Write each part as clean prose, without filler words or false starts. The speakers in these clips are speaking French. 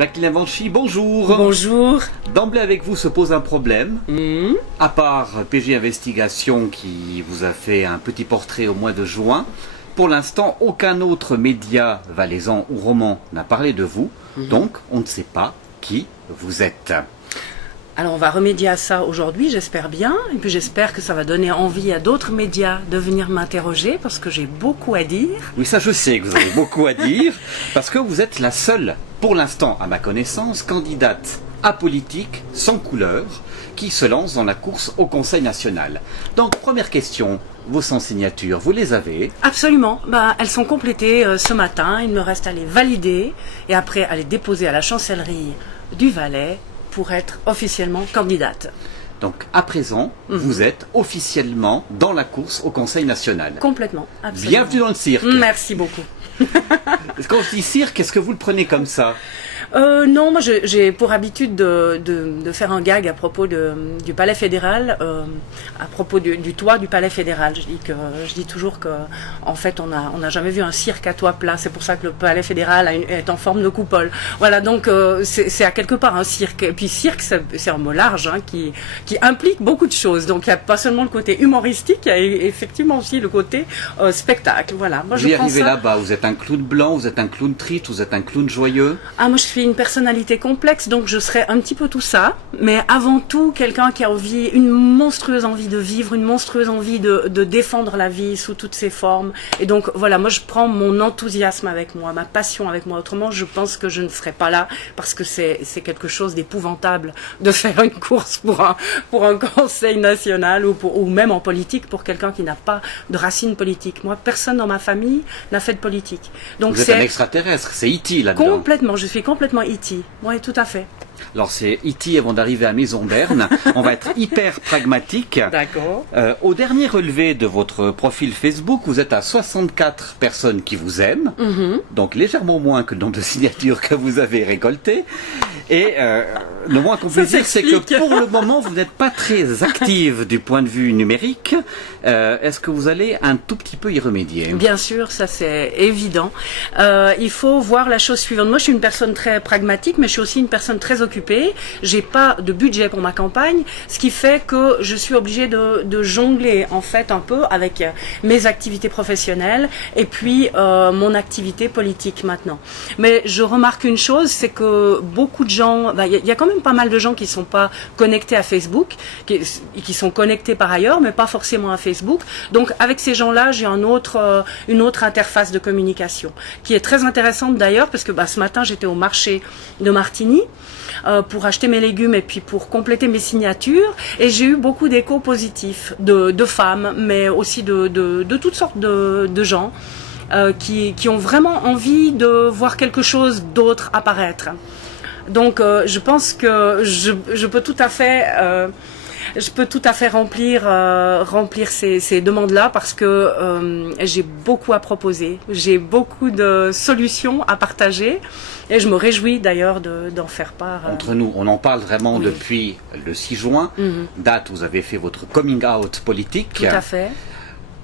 Jacqueline Avanchy, bonjour. Bonjour. D'emblée avec vous se pose un problème. À part PJ Investigation qui vous a fait un petit portrait au mois de juin, pour l'instant aucun autre média valaisan ou roman n'a parlé de vous, donc on ne sait pas qui vous êtes. Alors on va remédier à ça aujourd'hui, j'espère bien, et puis j'espère que ça va donner envie à d'autres médias de venir m'interroger parce que j'ai beaucoup à dire. Oui, ça je sais que vous avez beaucoup à dire, parce que vous êtes la seule, pour l'instant à ma connaissance, candidate apolitique, sans couleur, qui se lance dans la course au Conseil national. Donc première question, vos 100 signatures, vous les avez? Absolument, elles sont complétées ce matin, il me reste à les valider et après à les déposer à la chancellerie du Valais pour être officiellement candidate. Donc à présent, vous êtes officiellement dans la course au Conseil national. Complètement, absolument. Bienvenue dans le cirque. Merci beaucoup. Quand je dis cirque, est-ce que vous le prenez comme ça? Non, moi j'ai pour habitude de faire un gag à propos du Palais fédéral, à propos du toit du Palais fédéral. Je dis toujours que en fait on n'a jamais vu un cirque à toit plat. C'est pour ça que le Palais fédéral est en forme de coupole. Voilà, donc c'est à quelque part un cirque. Et puis cirque, c'est un mot large qui implique beaucoup de choses. Donc il n'y a pas seulement le côté humoristique, il y a effectivement aussi le côté spectacle. Voilà. Moi, vous y arrivez là-bas, vous êtes un clown blanc, vous êtes un clown triste, vous êtes un clown joyeux? Ah, moi je suis une personnalité complexe, donc je serai un petit peu tout ça, mais avant tout quelqu'un qui a une monstrueuse envie de vivre, une monstrueuse envie de défendre la vie sous toutes ses formes. Et donc voilà, moi je prends mon enthousiasme avec moi, ma passion avec moi. Autrement, je pense que je ne serais pas là parce que c'est quelque chose d'épouvantable de faire une course pour un conseil national ou même en politique pour quelqu'un qui n'a pas de racines politiques. Moi, personne dans ma famille n'a fait de politique. Donc vous êtes un extraterrestre, c'est E.T. là-dedans. Complètement, je suis complètement E.T. Oui, tout à fait. Alors c'est E.T. avant d'arriver à Maison Berne. On va être hyper pragmatique. D'accord. Au dernier relevé de votre profil Facebook, vous êtes à 64 personnes qui vous aiment, donc légèrement moins que le nombre de signatures que vous avez récoltées. Et le moins qu'on puisse dire, c'est que pour le moment, vous n'êtes pas très active du point de vue numérique. Est-ce que vous allez un tout petit peu y remédier? Bien sûr, ça c'est évident. Il faut voir la chose suivante. Moi, je suis une personne très pragmatique, mais je suis aussi une personne très occupée. J'ai pas de budget pour ma campagne, ce qui fait que je suis obligée de jongler en fait un peu avec mes activités professionnelles et puis mon activité politique maintenant. Mais je remarque une chose, c'est que beaucoup de gens, il y a quand même pas mal de gens qui sont pas connectés à Facebook, qui sont connectés par ailleurs, mais pas forcément à Facebook. Donc avec ces gens-là, j'ai une autre interface de communication qui est très intéressante d'ailleurs, parce que ce matin j'étais au marché de Martigny pour acheter mes légumes et puis pour compléter mes signatures, et j'ai eu beaucoup d'échos positifs de femmes, mais aussi de toutes sortes de gens qui ont vraiment envie de voir quelque chose d'autre apparaître. Donc je pense que je peux tout à fait remplir ces demandes-là parce que j'ai beaucoup à proposer, j'ai beaucoup de solutions à partager et je me réjouis d'ailleurs d'en faire part. Entre nous, on en parle vraiment depuis le 6 juin, date où vous avez fait votre coming out politique. Tout à fait.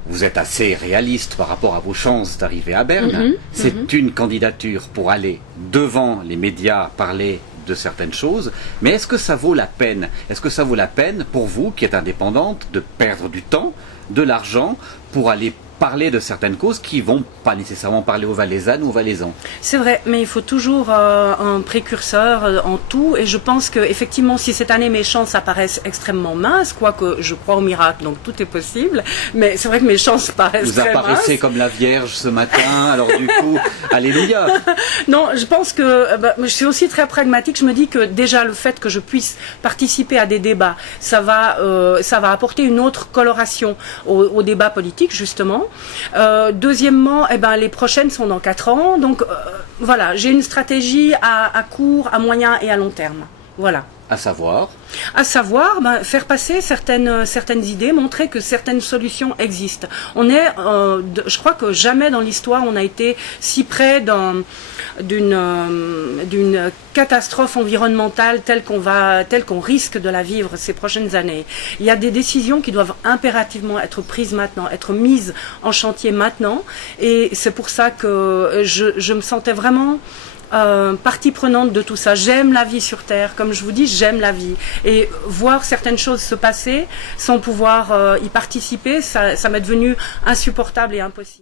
Vous êtes assez réaliste par rapport à vos chances d'arriver à Berne. C'est une candidature pour aller devant les médias, parler de certaines choses, mais est-ce que ça vaut la peine? Est-ce que ça vaut la peine pour vous, qui êtes indépendante, de perdre du temps, de l'argent, pour aller parler de certaines causes qui vont pas nécessairement parler aux Valaisannes ou aux Valaisans? C'est vrai, mais il faut toujours un précurseur en tout, et je pense que effectivement, si cette année mes chances apparaissent extrêmement minces, quoique je crois au miracle, donc tout est possible, mais c'est vrai que mes chances paraissent très minces. Vous apparaissez comme la Vierge ce matin, alors du coup, alléluia. Non, je pense que je suis aussi très pragmatique. Je me dis que déjà le fait que je puisse participer à des débats, ça va apporter une autre coloration au débat politique justement. Deuxièmement, les prochaines sont dans 4 ans. Donc voilà, j'ai une stratégie à court, à moyen et à long terme. Voilà. À savoir, faire passer certaines idées, montrer que certaines solutions existent. Je crois que jamais dans l'histoire on a été si près d'une catastrophe environnementale telle qu'on risque de la vivre ces prochaines années. Il y a des décisions qui doivent impérativement être prises maintenant, être mises en chantier maintenant, et c'est pour ça que je me sentais vraiment partie prenante de tout ça. J'aime la vie sur Terre, comme je vous dis, j'aime la vie. Et voir certaines choses se passer sans pouvoir y participer, ça m'est devenu insupportable et impossible.